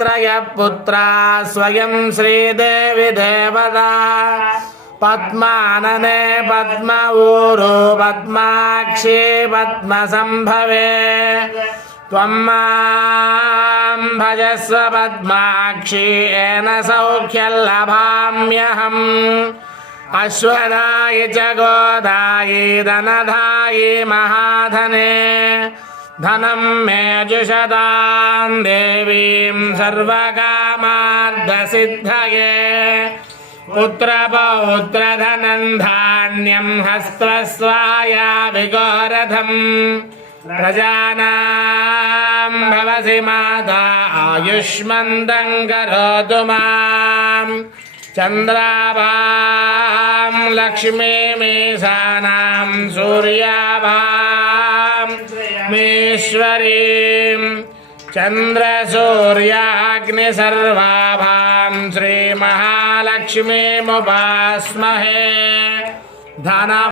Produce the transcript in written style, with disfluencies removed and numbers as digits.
पुत्रा स्वयं श्रीदेवी देवता पद्मानने पद्मऊरो पद्माक्षी पद्मसंभवे त्वं मां भजस्व पद्माक्षी येन सौख्यल्लभाम्यहम् अश्वदायि च गोदायि धनदायि महाधने धनं मे जुषतां देवीं सर्वकामार्थसिद्धये पुत्रपौत्रधनं धान्यं हस्त्वस्वाया विगोरधम् प्रजानां भवसि माता आयुष्मन्तं करोतु मां चन्द्राभां लक्ष्मीमीशानां सूर्याभां मीश्वरीं चन्द्रसूर्याग्निसर्वाभां श्रीमहालक्ष्मीमुपास्महे धन